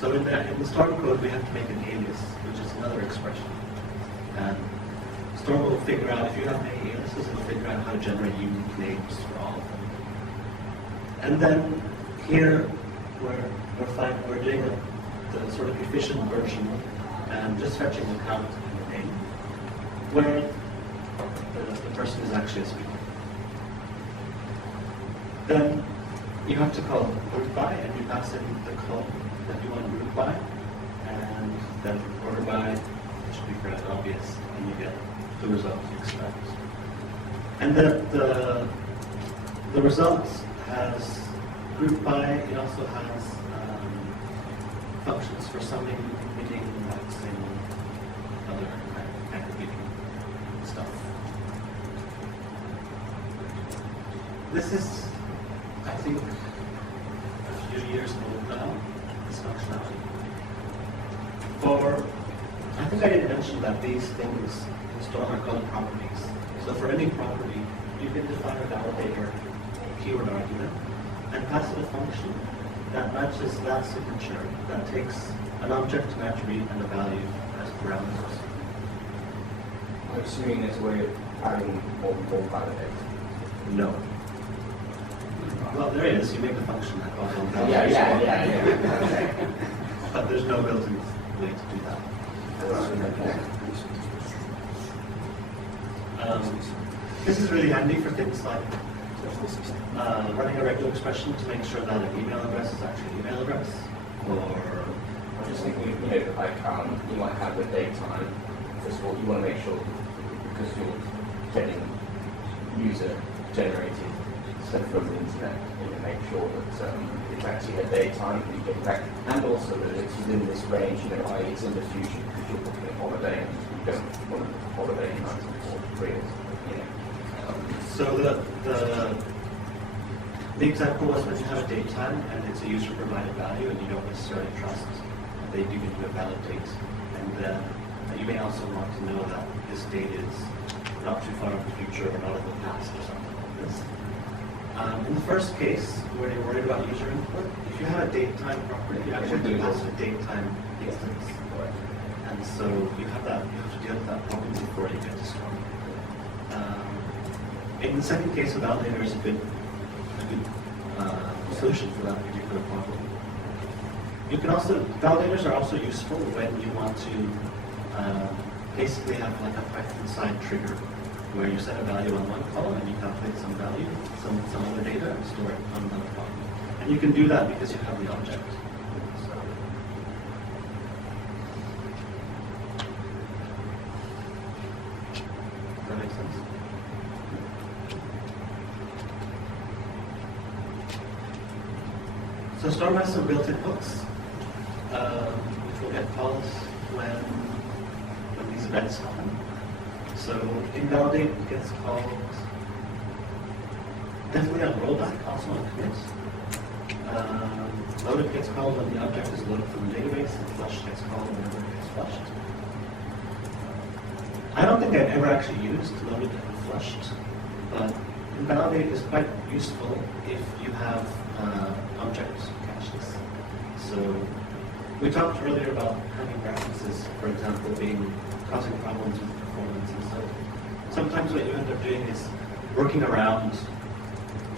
So in the Storm code, we have to make an alias, which is another expression. And Storm will figure out, if you have many aliases, it'll figure out how to generate unique names for all of them. And then here, we're doing the sort of efficient version and just fetching the count and the name, where the person is actually a speaker. Then you have to call group by, and you pass in the call that you want to group by, and then order by, it should be fairly obvious, and you get the result you expect. And the result has group by, it also has functions for summing, omitting, maxing, other kind of aggregating stuff. This is, I think, a few years old now, this functionality. I think think I didn't mention that these things in Storm are called properties. So for any property, you can define a validator, keyword argument, and pass it a function that matches that signature, that takes an object, an attribute, and a value as parameters. I'm assuming there's a way of adding more validators. No. Well, there is. You make a function that calls on values. Yeah. But there's no built-in way to do that. This is really handy for things like running a regular expression to make sure that an email address is actually an email address, or I'm just thinking, like you might have a daytime. First of all, you want to make sure, because you're getting user-generated stuff from the internet, you can make sure that it's actually a daytime that you get back, and also that it's within this range, i.e. it's in the future, because you're booking a holiday and you don't want to book a holiday in 1943. So the example was when you have a date time and it's a user provided value and you don't necessarily trust that they do give you a valid date. And you may also want to know that this date is not too far in the future or not in the past or something like this. In the first case, where you're worried about user input, if you have a date time property, you actually have to pass a date time instance. And so you have to deal with that problem before you get to Storm. In the second case, a validator is a good solution for that particular problem. You can also, validators are also useful when you want to basically have like a Python side trigger where you set a value on one column and you calculate some value, some other data, and store it on another column. And you can do that because you have the object. Does that make sense? So Storm has some built-in hooks, which will get called when these events happen. So invalidate gets called definitely on rollback, also on commit. Loaded gets called when the object is loaded from the database, and flush gets called whenever it gets flushed. I don't think I've ever actually used loaded and flushed, but invalidate is quite useful if you have object caches. So we talked earlier about having references, for example, causing problems with performance, and so sometimes what you end up doing is working around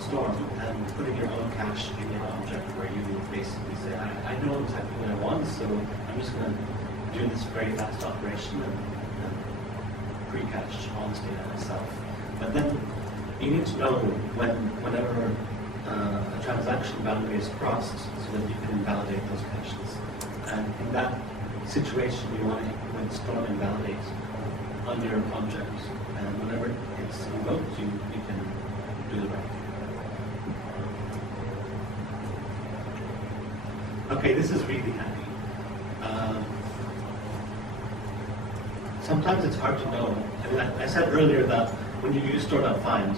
Storm and putting your own cache in your object where you basically say, I know exactly what I want, so I'm just going to do this very fast operation and pre-cache all this data myself. But then you need to know whenever a transaction boundary is crossed so that you can invalidate those caches. And in that situation, you want to implement Storm invalidate on your object. And whenever it's invoked, you can do the right. Okay, this is really handy. Sometimes it's hard to know. I mean, I said earlier that when you use store.find,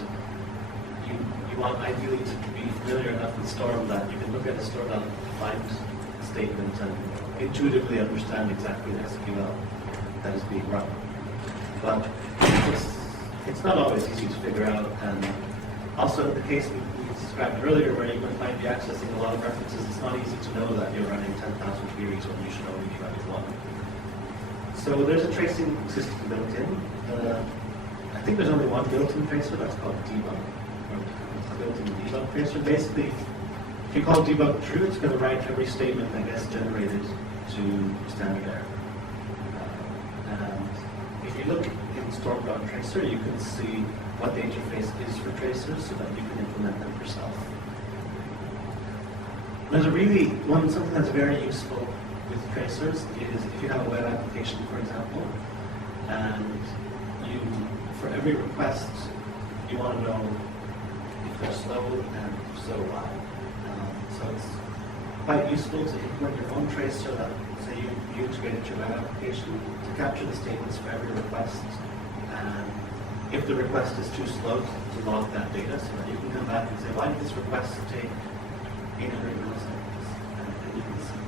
you want ideally to be familiar enough with Storm that you can look at a store.find statement and intuitively understand exactly the SQL that is being run. But it's not always easy to figure out, and also in the case we described earlier where you might be accessing a lot of references, it's not easy to know that you're running 10,000 queries when you should only be running one. So there's a tracing system built in. I think there's only one built-in tracer, that's called debug. It's a built-in debug tracer. Basically, if you call debug true, it's going to write every statement that gets generated to standard error. And if you look in storm.tracer, you can see what the interface is for tracers so that you can implement them yourself. There's something that's very useful with tracers is if you have a web application, for example, and for every request, you want to know if they're slow and if so why. So it's quite useful to implement your own tracer that, say you integrated your web application to capture the statements for every request. And if the request is too slow, to log that data so that you can come back and say, why did this request take 800 milliseconds? And you can see.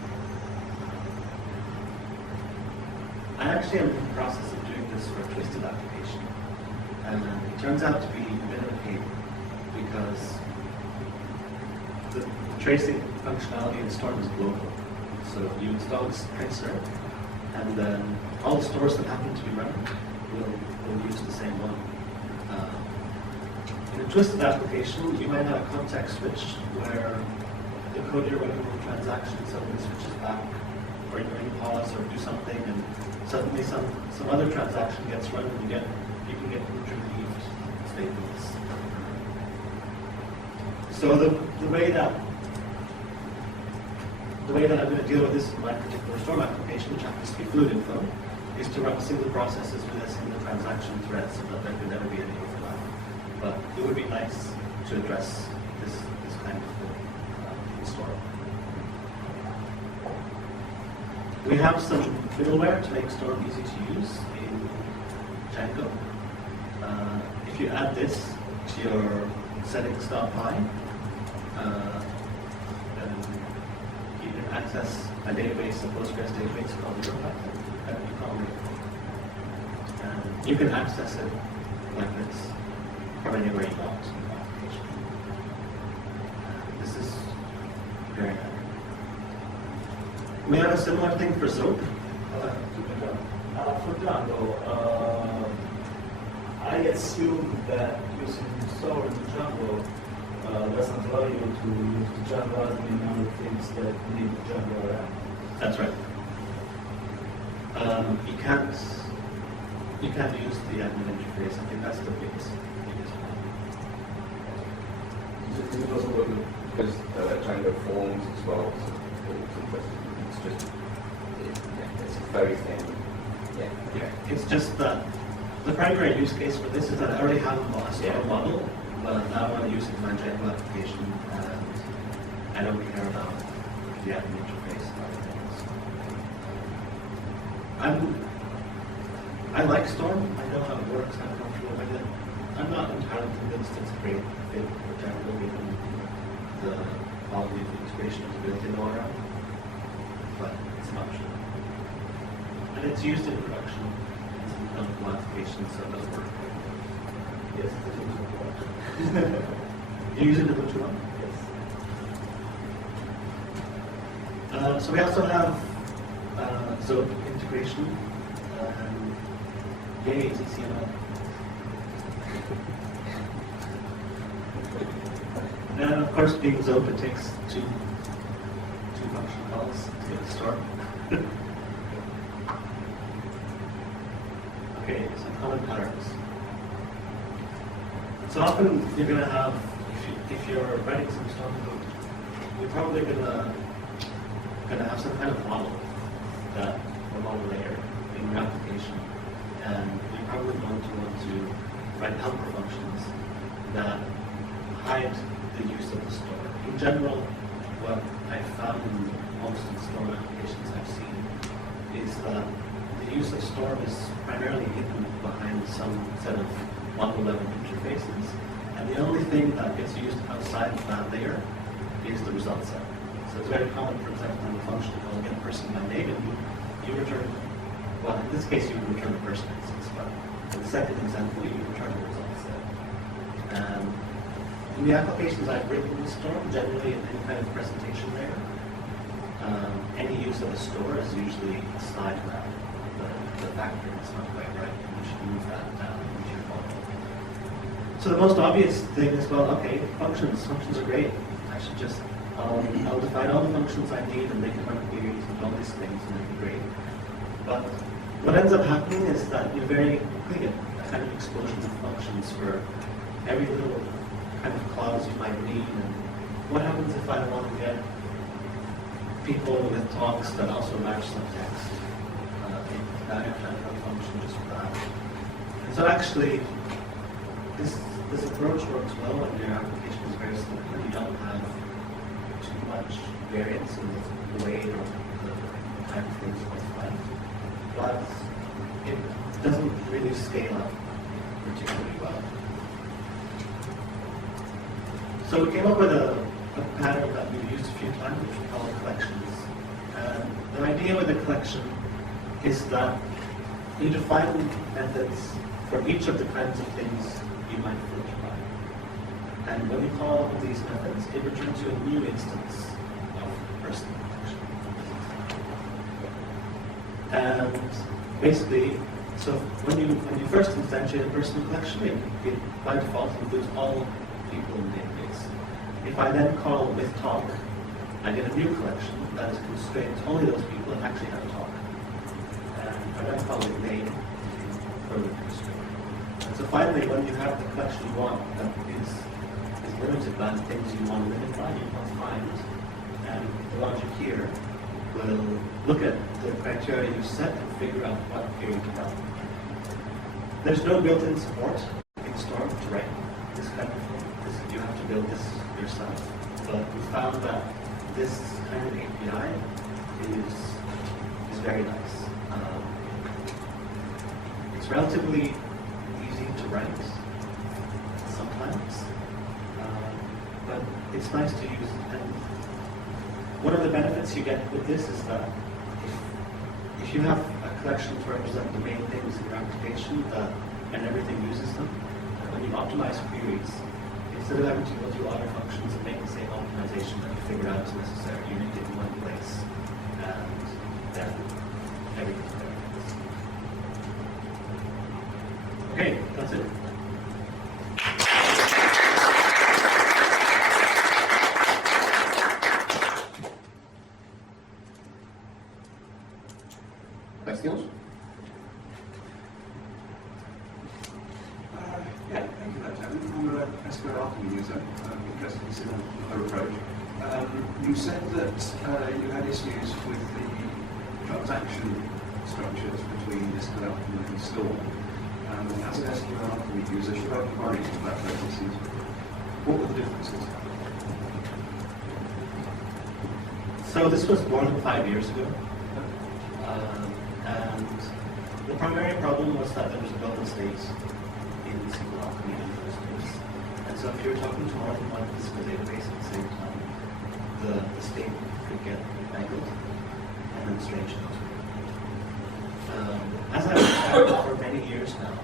I actually am in the process of doing this for a twisted application. And it turns out to be a bit of a pain because the tracing functionality in Storm is global. So you install this tracer, and then all the stores that happen to be running will use the same one. In a twisted application, you might have a context switch where the code you're running with transaction suddenly switches back, or you're going to pause or do something, and suddenly some other transaction gets run, and you can get interleaved statements. So the way that I'm going to deal with this in my particular Storm application, which happens to be fluid info, is to run single processes with a single transaction thread so that there could never be any overlap. But it would be nice to address this kind of thing in Storm. We have some middleware to make Storm easy to use in Django. If you add this to your settings.py, you can access a database, a Postgres database called EuroPython. And you can access it like this from anywhere you want in the application. This is very handy. We have a similar thing for Zope. For Django, I assume that using store in Django doesn't allow you to use the Django admin and other things that need Django around. That's right. You can't use the admin interface. I think that's the biggest one. Is it also work because Django forms as well? It's just, it's very thin. Yeah, it's just that the primary use case for this is that I already have a store model, but now I want to use it in my Django application, and I don't care about the admin interface and other things. I like Storm. I know how it works. I'm comfortable with it. I'm not entirely convinced it's a great fit for Django given the quality of the integration is built in all around, but it's an option. And it's used in production in some notable applications, so it does work. Yes, it is work. You use it in Ubuntu one? Yes. So we also have Zope integration. Yay, ZCML. And of course, being Zope, it takes two function calls to get it started. Okay, some common patterns. So often you're going to have, if you're writing some Storm code, you're probably going to have some kind of model that or model layer in your application, and you're probably going to want to write helper functions that hide the use of the store. In general, what I've found in most of the Storm applications I've seen is that the use of Storm is primarily hidden behind some set of model level interfaces, and the only thing that gets used outside of that layer is the result set. So it's very common, for example, in a function called get person by name, and you return, well, in this case you would return a person instance, but in the second example you would return the result set. And in the applications I've written in Storm, generally in any kind of presentation layer, any use of a store is usually a slide around the factor. It's not quite right. You should move that down into your model. So the most obvious thing is, well, okay, functions are great. I should just, I'll define all the functions I need and they can run queries and all these things and it'll be great. But what ends up happening is that you very quickly get a kind of explosion of functions for every little kind of clause you might need. And what happens if I want to get people with talks that also match some text? Now you have to have a function just for that. And so actually, this approach works well when your application is very simple. You don't have too much variance in the way or the kind of things specified. But it doesn't really scale up particularly well. So we came up with a pattern that we've used a few times, which we call collections. And the idea with a collection is that you define methods for each of the kinds of things you might filter by. And when you call these methods, it returns you a new instance of person collection. And basically, so when you first instantiate a personal collection, it by default includes all people in the database. If I then call with talk, I get a new collection that is constrained to only those people that actually have talk. And if I then call with name, further constrained. And so finally, when you have the collection you want that is limited by the things you want to limit by, you must find. And the logic here will look at the criteria you set and figure out what period to run. There's no built-in support in Storm to write this kind of thing. You have to build this yourself. But we found that this kind of API is very nice. It's relatively easy to write sometimes, but it's nice to use. And one of the benefits you get with this is that if you have a collection to represent the main things in your application and everything uses them, when you optimize queries, instead of having to go through other functions and make the same optimization that you figure out is necessary, you make it in one place, and then everything's there. Okay, that's it. Questions? Yeah, thank you for that, Jamu. I'm an SQL Alchemy user. Interested to see another approach. You said that you had issues with the transaction structures between SQL Alchemy and Storm. As an SQL Alchemy user, should I be worried about those issues? What were the differences? So this was more than 5 years ago. And the primary problem was that there was a built-in state in SQL Alchemy in the first place. And so if you were talking to more than one physical database at the same time, the state could get mangled and then strange things would happen. As I've said for many years now,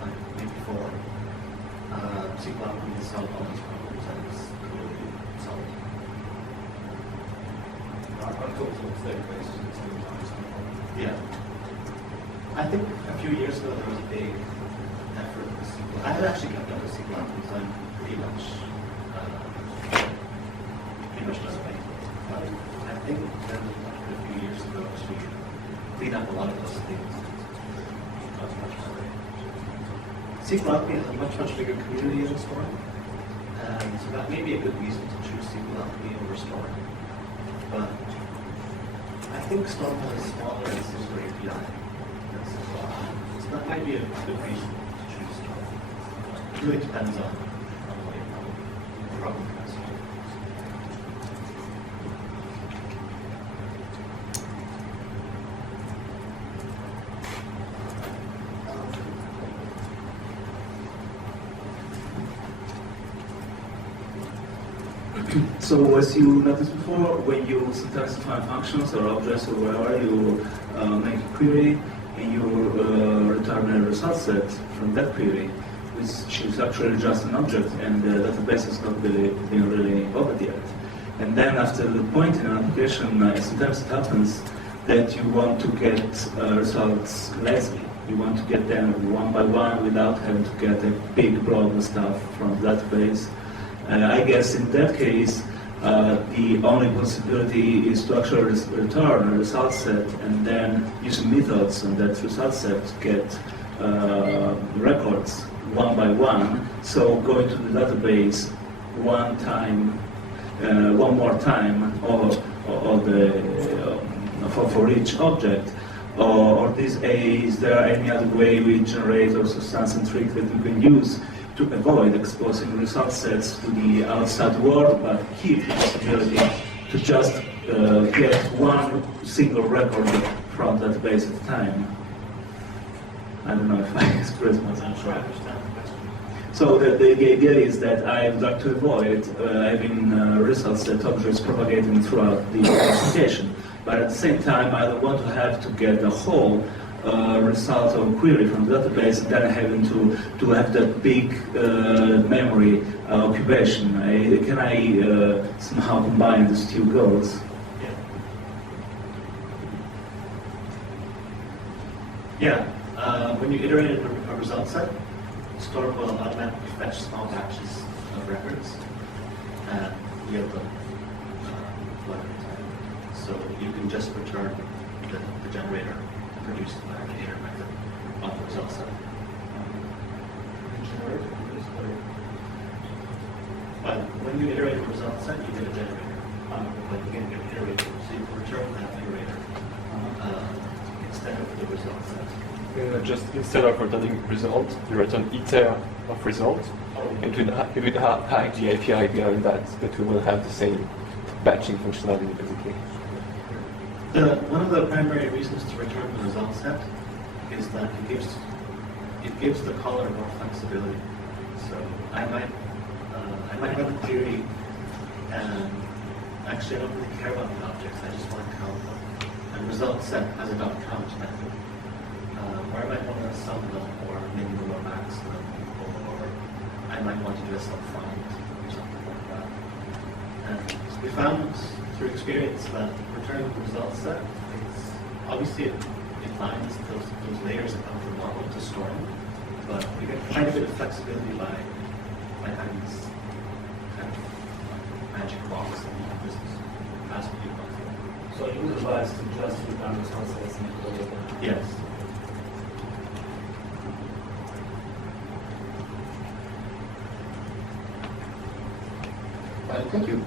like maybe 4, SQL Alchemy has solved all these problems and it's clearly solved. I've talked to the database at the same time. Yeah. I think a few years ago there was a big effort with SQL. I had actually kept up with SQL because I'm pretty much done right. But I think then a few years ago to clean up a lot of those things. SQL Alchemy has a much bigger community than Storm, and so that may be a good reason to choose SQL Alchemy over Storm. But I think Storm has a smaller and simpler API. So that might be a good reason to choose Storm. It really depends on what your problem is. So as you noticed before, when you sometimes define functions or objects or whatever, you make a query and you return a result set from that query, which is actually just an object, and the database has not been really invoked yet. And then after the point in an application, sometimes it happens that you want to get results lazily. You want to get them one by one without having to get a big blob of stuff from the database. I guess in that case, the only possibility is to actually return a result set and then using methods on that result set to get records one by one. So going to the database one more time, for each object. Or is there any other way we generate or substance and trick that we can use to avoid exposing result sets to the outside world, but keep the possibility to just get one single record from that database at a time? I don't know if I expressed myself right. So the idea is that I would like to avoid having result set objects propagating throughout the application. But at the same time, I don't want to have to get the whole result of query from the database than having to have that big memory occupation. Can I somehow combine these two goals? Yeah. When you iterate a result set, Store will automatically fetch small batches of records and yield them one at a time. So you can just return the generator produced by the iter method of the result set. But when you iterate a result set, you get a generator. Like you get an iterator, so you can return that iterator instead of the result set. Just instead of returning result, you return iter of result. And it will hide the API behind that, but we will have the same batching functionality basically. One of the primary reasons to return the result set is that it gives the caller more flexibility. So I might run the query and actually I don't really care about the objects, I just want to count them. And result set has a .count method. Or I might want to sum them or minimum or maximum, or I might want to do a sum find or something like that. And we found through experience that returning the result set is obviously it finds those layers that come from model to storing, but we get quite a bit of flexibility by having this kind of magic box that we can just ask people for. So you would advise to just return result sets and Yes. Thank you.